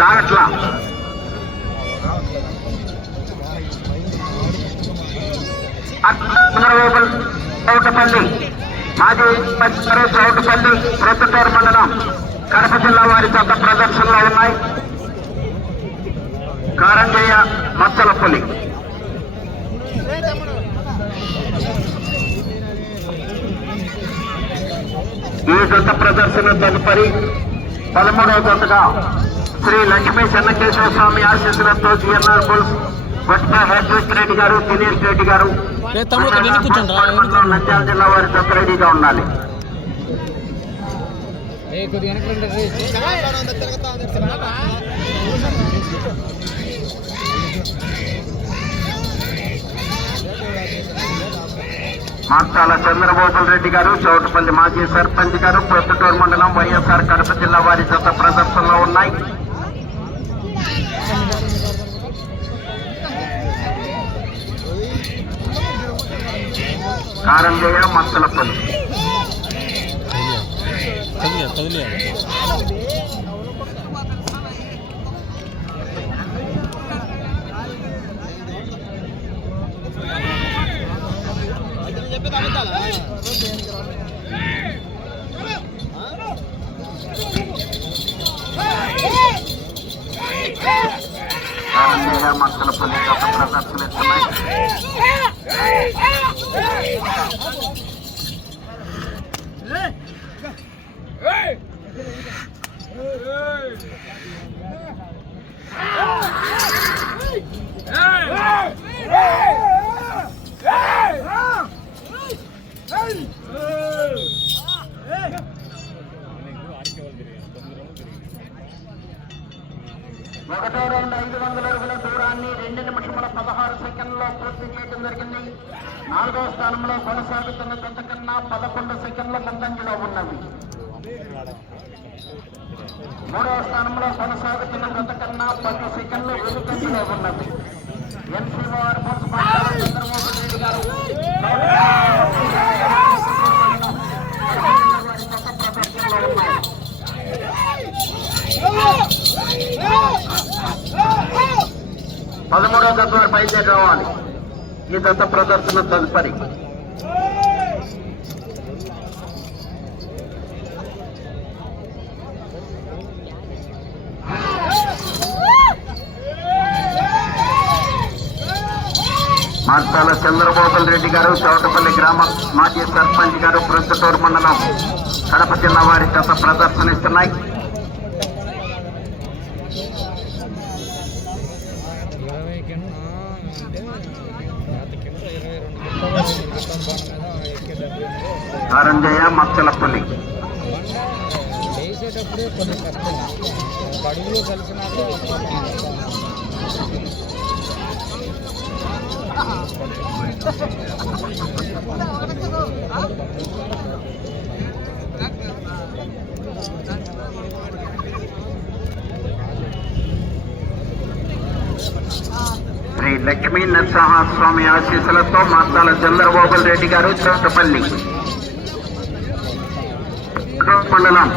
రాగట్లా చౌటపల్లి మాజీ చౌటపల్లి ప్రొద్దుటూరు మండలం కడప జిల్లా వారి చెత్త ప్రదర్శనలో ఉన్నాయి. కారంజయ్య మచ్చలపల్లి ఈ జత ప్రదర్శన తదుపరి 13వ జతగా శ్రీ లక్ష్మీ చెన్నకేశ్వర స్వామి ఆశీస్సులతో జిఎన్ఆర్ బుల్స్ వట్పా హెడ్రిక్ రెడ్డి గారు, దినేష్ రెడ్డి గారు నంద్యాల జిల్లా వారి జత రెడీగా ఉండాలి. మార్చాల చంద్రబాబు రెడ్డి గారు, చౌటపల్లి మాజీ సర్పంచ్ గారు, ప్రొద్దుటూరు మండలం వైఎస్ఆర్ కడప జిల్లా వారి జత ప్రదర్శనలో ఉన్నాయి. కారంజయ్య మచ్చలపల్లి మచ్చలపల్లి గత ప్రదర్శనిస్తున్నాయి. ఒకటో రౌండ్ 500 అడుగుల దూరాన్ని 2 నిమిషముల 16 సెకండ్లో పూర్తి చేయడం జరిగింది. 4వ స్థానంలో కొనసాగుతున్న జత కన్నా 11 సెకండ్ల ముందంజలో ఉన్నవి. 3వ స్థానంలో కొనసాగుతున్న జత కన్నా 10 సెకండ్లు వెనుకంజలో ఉన్నవి. ఎన్సీఆర్ చంద్రబాబు రెడ్డి గారు ప్రదర్శనలో ఉన్నాయి. 13వ జత వారు బయలుదేరి రావాలి. ఈ జత ప్రదర్శన తదుపరి మార్చాల చంద్రబాబు రెడ్డి గారు, చౌటపల్లి గ్రామ మాజీ సర్పంచ్ గారు, ప్రొద్దుటూరు మండలం కడప జిల్లా వారి జత ప్రదర్శనిస్తున్నాయి. కారంజయ్య మచ్చలపల్లి వేసేటప్పుడే కొన్ని కష్టం అడుగులో కలిసినాక శ్రీ లక్ష్మీ నరసింహస్వామి ఆశీస్సులతో మార్చాల చంద్రబాబు రెడ్డి గారు, చౌటపల్లి మండలం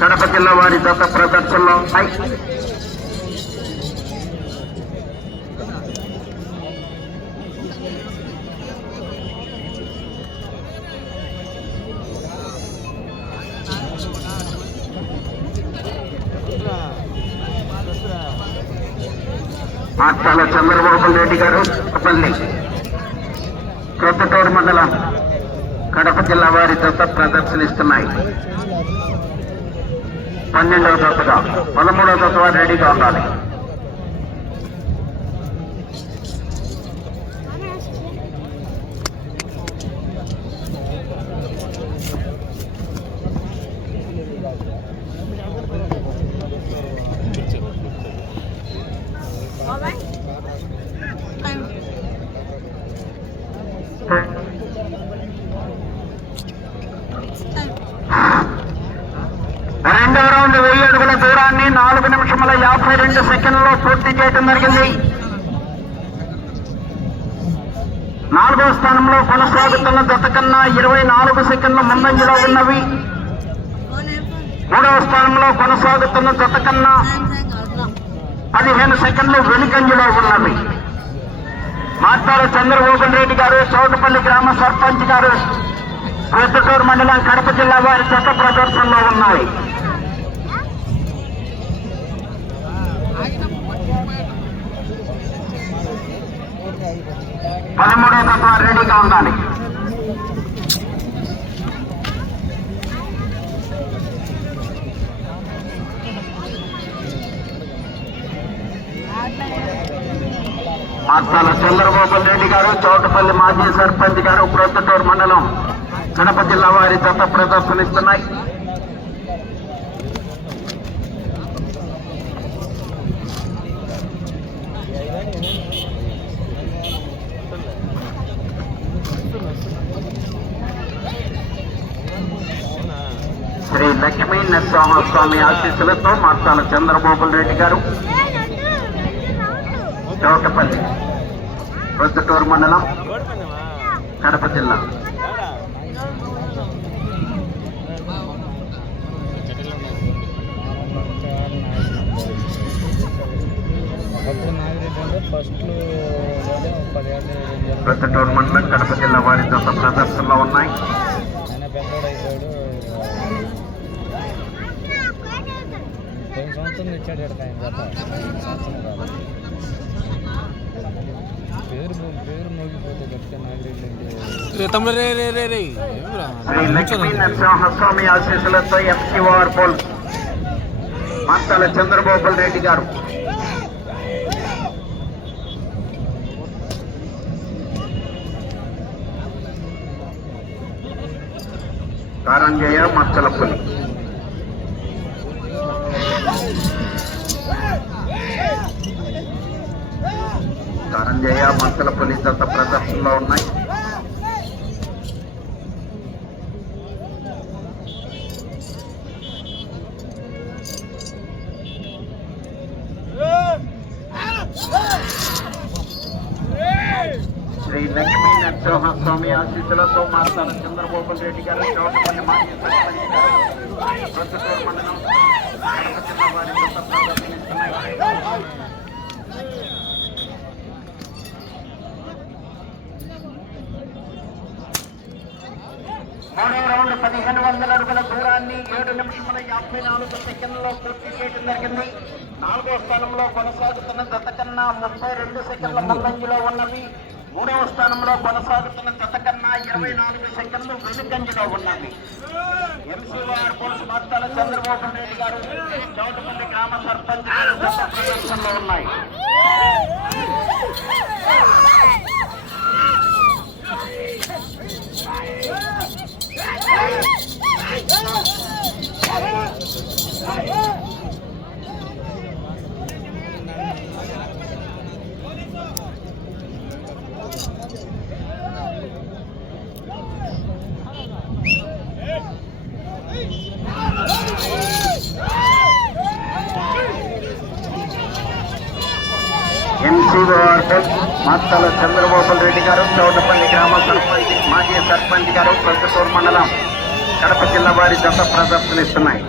కడప జిల్లా వారి జత ప్రదర్శనలో ఉన్నాయి. మార్చాల చంద్రబాబు రెడ్డి గారు, చౌటపల్లి ప్రొద్దుటూరు మండలం కడప జిల్లా వారి జత ప్రదర్శనిస్తున్నాయి. 12వ జతగా 13వ జత వారు రెడీగా ఉండాలి. రౌండ్ 1000 అడుగుల దూరాన్ని 4 నిమిషముల 52 సెకండ్లలో పూర్తి చేయడం జరిగింది. 4వ స్థానంలో కొనసాగుతున్న జత కన్నా 24 సెకండ్ల ముందంజలో ఉన్నవి. 3వ స్థానంలో కొనసాగుతున్న జత కన్నా 15 సెకండ్లు వెనుకంజలో ఉన్నవి. మాట్లాడు చంద్రమోహన్ రెడ్డి గారు, చౌటపల్లి గ్రామ సర్పంచ్ గారు, ప్రొద్దుటూరు మండలం కడప జిల్లా వారి జత ప్రదర్శనలో ఉన్నాయి. 13వ జత రెడీగా ఉండాలి. మాట్లాడ చంద్రమోహన్ రెడ్డి గారు, చౌటపల్లి మాజీ సర్పంచ్ గారు, ప్రొద్దుటూరు మండలం కడప జిల్లా వారి జత ప్రదర్శనిస్తున్నాయి. శ్రీ లక్ష్మీ నరసింహస్వామి ఆశీస్సులతో మాట్లాడ చంద్రమోహన్ రెడ్డి గారు, చౌటపల్లి, ప్రొద్దుటూరు మండలం కడప జిల్లా. ప్రొద్దుటూరు మండలం కడప జిల్లా వారి జత ప్రదర్శనలో ఉన్నాయి. శ్రీ లక్ష్మీ నరసింహస్వామి ఆశీస్సులతో ఎంసీఆర్ పోల్ మాట్లాడ చంద్రమోహన్ రెడ్డి గారు, కారంజయ్య మచ్చలపల్లి. కారంజయ్య మచ్చలపల్లి జత ప్రదర్శనలో ఉన్నాయి. శ్రీ లక్ష్మీ నరసింహస్వామి ఆశీస్సులతో మాట్లాడ చంద్రమోహన్ రెడ్డి గారు, చౌటపల్లి మాజీ సర్పంచ్ గారు, ప్రొద్దుటూరు మండలం కడప జిల్లా వారి జత ప్రదర్శనిస్తున్నాయి. 3వ రౌండ్ 1500 అడుగుల దూరాన్ని 7 నిమిషముల 54 సెకండ్లలో పూర్తి చేయడం జరిగింది. 4వ స్థానంలో కొనసాగుతున్న జత కన్నా 32 సెకండ్ల ముందంజలో ఉన్నవి. 3వ స్థానంలో కొనసాగుతున్న జత కన్నా 24 సెకండ్లు వెనుకంజలో ఉన్నవి. ఎంసీఆర్ పోల్స్ మాట్లాడ చంద్రమోహన్ రెడ్డి గారు, చౌటపల్లి గ్రామ సర్పంచ్ గారు జత ప్రదర్శనలో ఉన్నాయి. మాట్లాడ చంద్రమోహన్ రెడ్డి గారు, చౌటపల్లి గ్రామ సర్పంచ్ మాజీ సర్పంచ్ గారు, ప్రొద్దుటూరు మండలం కడప జిల్లా వారి జత ప్రదర్శనిస్తున్నాయి.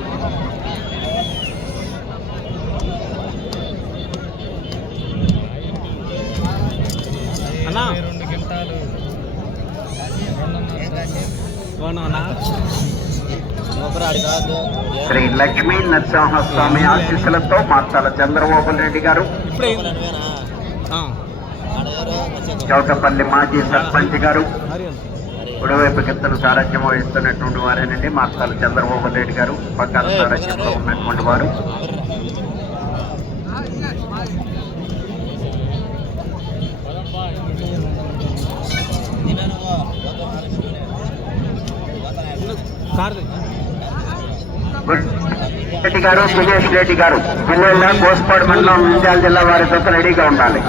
శ్రీ లక్ష్మీ నరసింహస్వామి ఆశీస్సులతో మాట్లాడ చంద్రమోహన్ రెడ్డి గారు, చౌటపల్లి మాజీ సర్పంచ్ గారు, కుడివైపు కిందను సారథ్యం వహిస్తున్నటువంటి వారేనండి మాట్లాడ చంద్రమోహన్ రెడ్డి గారు, పక్కన సారథ్యంలో ఉన్నటువంటి వారు. రెడ్డి గారు, సురేష్ రెడ్డి గారు, పిల్లల కోస్పాడు మండలం నంద్యాల జిల్లా వారి జత రెడీగా ఉండాలి.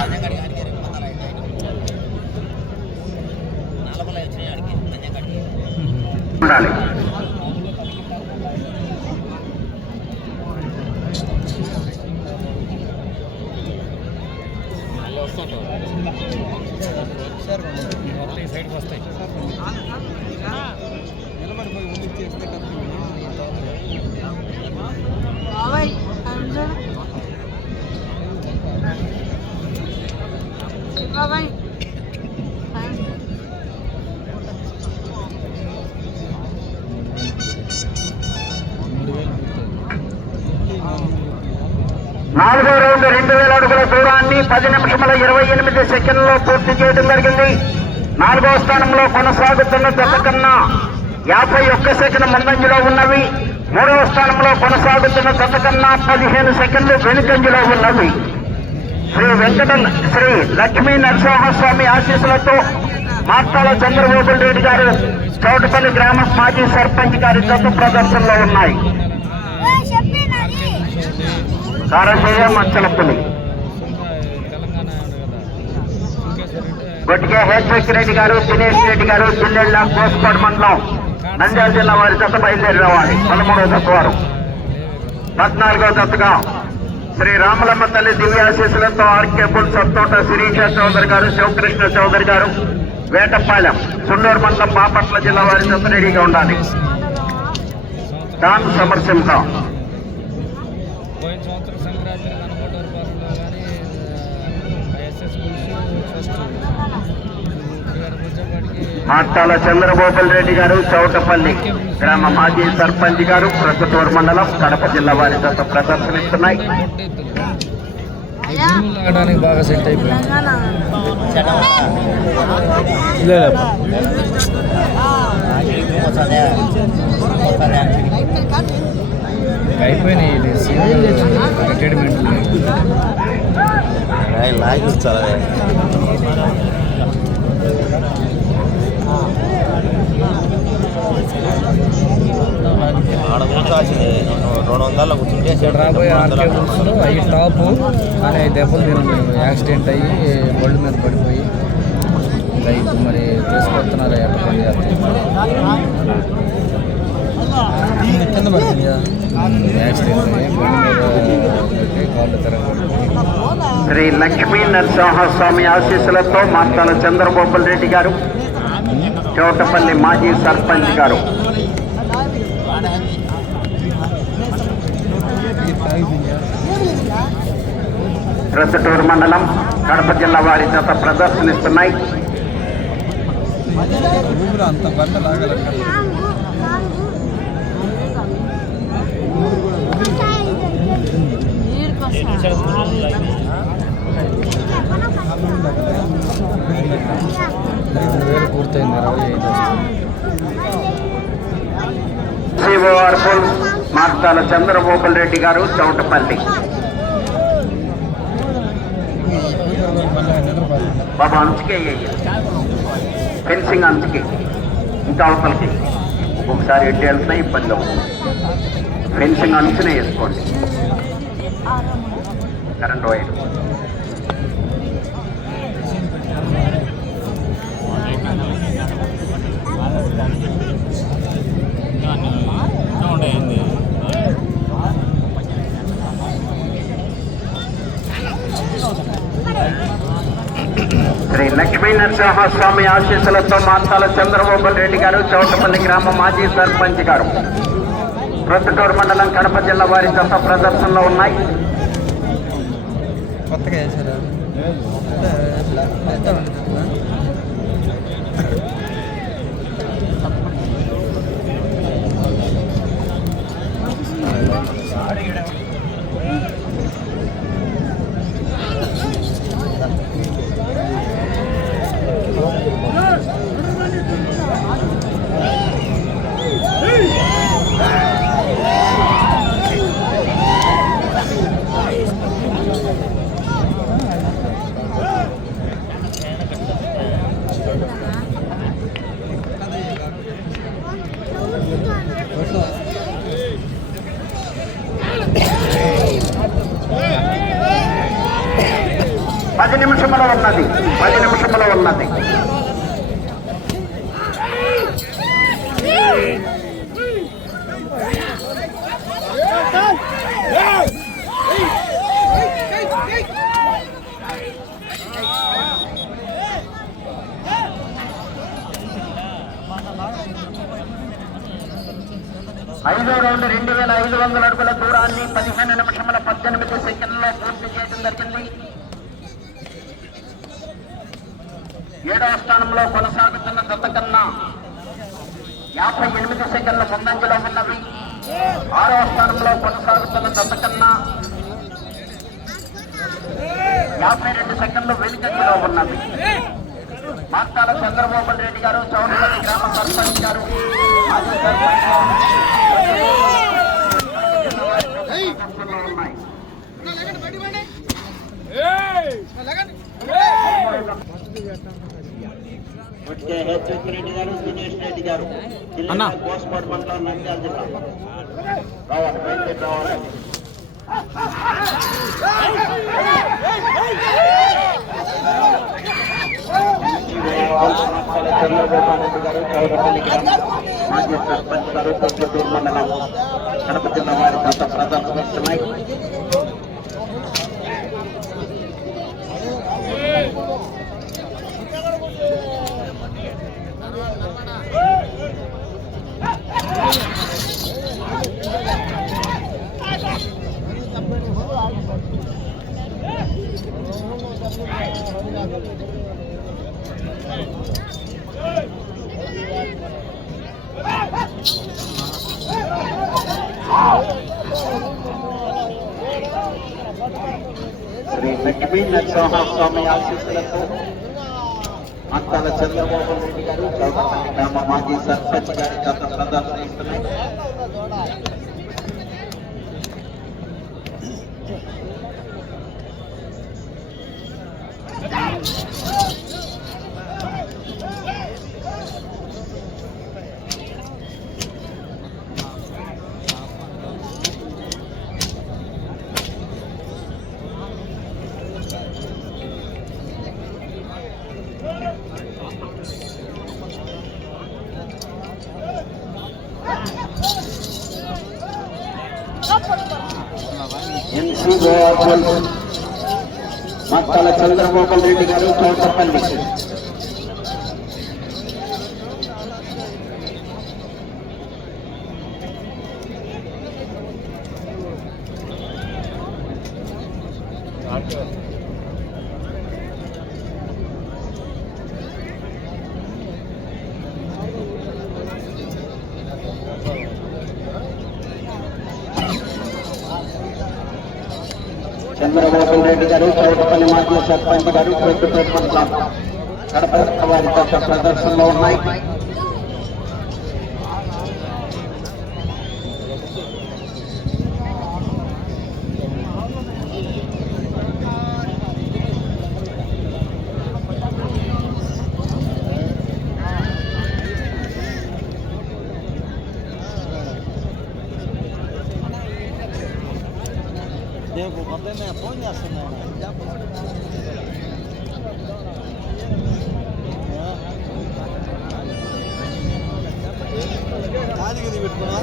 4వ రౌండ్ 2000 అడుగుల దూరాన్ని 10 నిమిషముల 28 సెకండ్లలో పూర్తి చేయడం జరిగింది. 4వ స్థానంలో కొనసాగుతున్న జత కన్నా 51 సెకండ్ ముందంజలో ఉన్నవి. 3వ స్థానంలో కొనసాగుతున్న జత కన్నా 15 సెకండ్లు వెనుకంజలో ఉన్నవి. శ్రీ లక్ష్మీ నరసింహస్వామి ఆశీస్సులతో మార్తాల చంద్రబాబు రెడ్డి గారు చౌటపల్లి గ్రామ మాజీ సర్పంచ్ గారి జత ప్రదర్శనలో ఉన్నాయి. కారంజయ్య మచ్చలపల్లి గొట్టిగే హెచ్ఎస్ రెడ్డి గారు, దినేష్ రెడ్డి గారు, జిల్లెళ్ళ కోస్పాడు మండలం నంద్యాల జిల్లా వారి జత బయలుదేరి రావాలి. 13వ జత వారు. 14వ జతగా శ్రీ రామలమ్మ తల్లి దివ్యాశీస్సులతో ఆర్కే బుల్ సత్తోట శిరీష చౌదరి గారు, శివకృష్ణ చౌదరి గారు, వేటపాలెం సున్నూరు మండలం బాపట్ల జిల్లా వారి జత రెడీగా ఉండాలి. డాన్ సమర్సింహ మార్తాల చంద్రబాబు రెడ్డి గారు, చౌటపల్లి గ్రామ మాజీ సర్పంచ్ గారు, ప్రొద్దుటూరు మండలం కడప జిల్లా వారి జత ప్రదర్శనిస్తున్నాయి. బాగా సెట్ అయిపోయింది. అయిపోయినాయి అకాడమెంట్ రాబోయే ఆర్కే బుక్స్లో అవి టాపు కానీ దెబ్బలు తినండి. యాక్సిడెంట్ అయ్యి బళ్ళు మీద పడిపోయి ఇంకా మరి తీసుకొస్తున్నారు. కింద పడుతుంది యాక్సిడెంట్ అయ్యి బళ్ళు మీద కాళ్ళు తిరగబడిపోయి. శ్రీ లక్ష్మీ నరసింహస్వామి ఆశీస్సులతో మార్తాల చంద్రబాబు రెడ్డి గారు, చౌటపల్లి మాజీ సర్పంచ్ గారు, ప్రొద్దుటూరు మండలం కడప జిల్లా వారి జత ప్రదర్శనిస్తున్నాయి. సిఓఆర్పుల్ మార్తాల చంద్రబాబు రెడ్డి గారు, చౌటపల్లి. బాబా అంచుకే ఫెన్సింగ్ అంచుకి ఇంకా అవతలకి ఒక్కొక్కసారి ఎట్టి వెళ్తున్నా ఇబ్బంది అవుతుంది. ఫెన్సింగ్ అంచునే వేసుకోండి. కరెంట్ వైర్ శ్రీ లక్ష్మీ నరసింహస్వామి ఆశీస్సులతో మార్తాల చంద్రబాబు రెడ్డి గారు, చౌటపల్లి గ్రామ మాజీ సర్పంచ్ గారు, ప్రొద్దుటూరు మండలం కడప జిల్లా వారి జత ప్రదర్శనలో ఉన్నాయి. కొత్తగా వేసారు 10 నిమిషముల ఉన్నది. 10 నిమిషముల ఉన్నది. ఐదో రౌండ్ 2500 అడుగుల దూరాన్ని 15 నిమిషముల 18 సెకండ్లలో పూర్తి చేయడం జరిగింది. 7వ స్థానంలో కొనసాగుతున్న జత కన్నా 58 సెకండ్ల ముందంజలో ఉన్నవి. 6వ స్థానంలో కొనసాగుతున్న జత కన్నా 52 సెకండ్లు వెనుకంజలో ఉన్నది. మార్కాల చంద్రబాబు రెడ్డి గారు, చౌడపల్లి గ్రామ సర్పంచ్ గారు, మాజీ సర్పంచ్ ఉన్నాయి. రెడ్డి గారు, దినేష్ రెడ్డి గారు, జిల్లా కోస్పాడు మండలం, నంద్యాల జిల్లా రావాలి, బయలుదేరి రావాలి. చంద్రబాబు గారు, చౌడపల్లి గ్రామం, మాజీ సర్పంచ్ గారు, కొత్తూరు మండలం, కడప జిల్లా వారి గత ప్రదర్శనిస్తున్నాయి. శ్రీ లక్ష్మీ నరసింహస్వామి ఆశీస్సులతో అంతాల చంద్రబాబు రెడ్డి గారు, చౌడపల్లి గ్రామ మాజీ సర్పంచ్ గారి గత ప్రదర్శనిస్తున్నాయి. మక్కల చంద్రబాబు రెడ్డి గారు, చౌడపల్లి. చంద్రబాబు రెడ్డి గారు, చౌడపల్లి మాజీ సర్పంచ్ గారు, కొత్తూరు మండలం, కడప వారి గత ప్రదర్శనలో ఉన్నాయి. ఫోన్ చేస్తున్నాను. కాదిగది పెట్టుకున్నా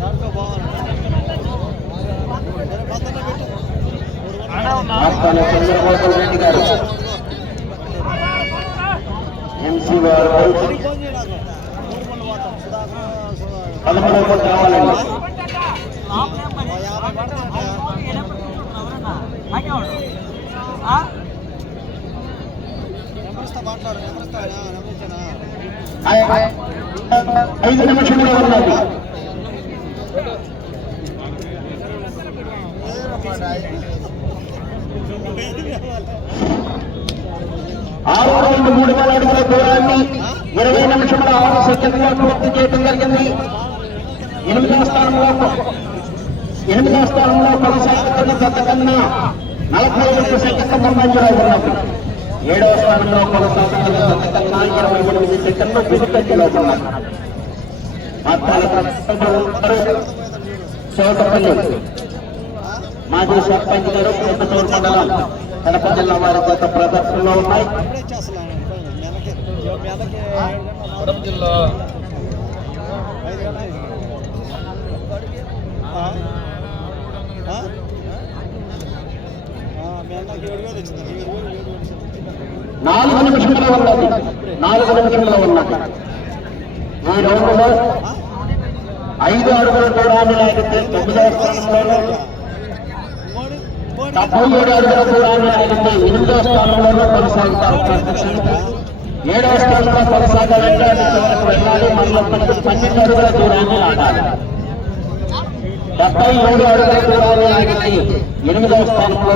దాంట్లో బాగుంది. చంద్రబాబు రెడ్డి గారు, ఎంసీ వారు 13 కావాలండి. ఐదు నిమిషంలో ఉన్నది. ఆరు రౌండ్ 3,000 అడుగుల దూరాన్ని 20 నిమిషముల 6 సెకండ్లో పూర్తి చేయడం జరిగింది. 8వ స్థానంలో కొనసాగుతున్న జత కన్నా 45 సెకండ్ల ముందంజలో ఉన్నది. 7వ స్థానంలో కొనసాగుతున్న జత కన్నా 28 సెకండ్లు వెనుకంజలో ఉన్నది. చౌడపల్లి మాజీ సర్పంచ్ గారు, కొత్తూరు మండలం, కడప జిల్లా వారి గత ప్రదర్శనలో ఉన్నాయి. కడప జిల్లా నాలుగు నిమిషంలో ఉన్నది. ఈ రౌండ్లో 5 అడుగుల దూరాన్ని లాగితే 9వ స్థానంలోనూ, 77 అడుగుల దూరాన్ని లాగితే 8వ స్థానంలోనూ కొనసాగుతారు. 7వ స్థానంలో కొనసాగాలంటే అది చివరకు వెళ్ళాలి. మళ్ళీ 12 అడుగుల దూరాన్ని లాగాలి. 77 అడుగుల దూరాన్ని లాగింది 8వ స్థానంలో